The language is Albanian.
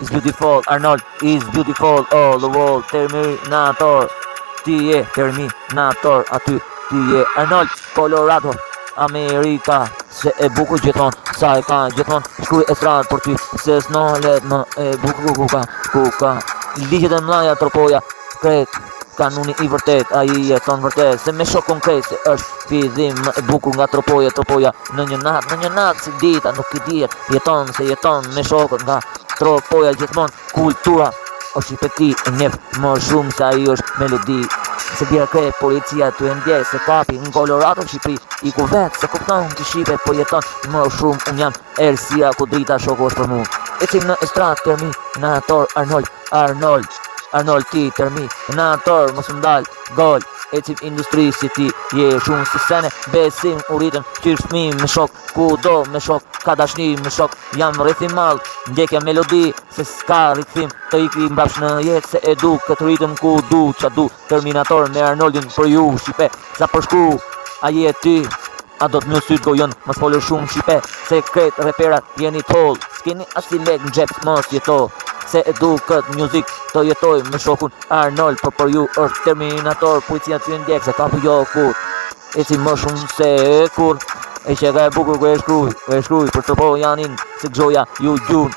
is beautiful, Arnold is beautiful, all the world, Terminator, ti je Terminator, aty ti je Arnold, Colorado, Amerika, se e bukur gjithon, sa e ka gjithon, shkruj e stradë për ty, se s'no let më e bukur kuka, ligjet e mlaja tropoja, kret, kanuni i vërtet, a i jeton vërtet, se me shok konkret, se është fillim e bukur nga tropoja, në një natë, si dita, nuk i dihet, jeton, se jeton me shokët nga tropoja gjithmon, kultura, është i peti e njef, më shumë se a i është melodi, se bjerë kre, policia të e ndjerë, se kapi në Colorado Shqipëri, i ku vetë, se kupton të Shqipe, po jeton më shumë, unë jam erësia ku drita shoku është për mu, ecim në estrat, Terminator, Arnold ti, Terminator, mos m'dal, gol, ecim industri si ti, je shumë si sene, besim u rritëm, qyrë fmi me shok, ku do me shok, ka dashni me shok, jam rrethim mal, ndjekja melodi, se s'ka rrithim, të ikri mbrapsh në jetë, se e du, këtë rritëm ku du, qa du, Terminator me Arnoldin për ju, Shqipe, sa përshku, a je ti, a do të më sytë gojon, mos folër shumë Shqipe, se kretë reperat jeni toll, s'keni as i lek në gjep, mos jeto, se e du këtë muzik, të jetoj me shokun Arnold, për ju është Terminator, policia të ndjek, se ka për jo kur, e si më shumë se kur, e që ka e bukur ku e shkruj, për të po janin, se gjoja ju gjun,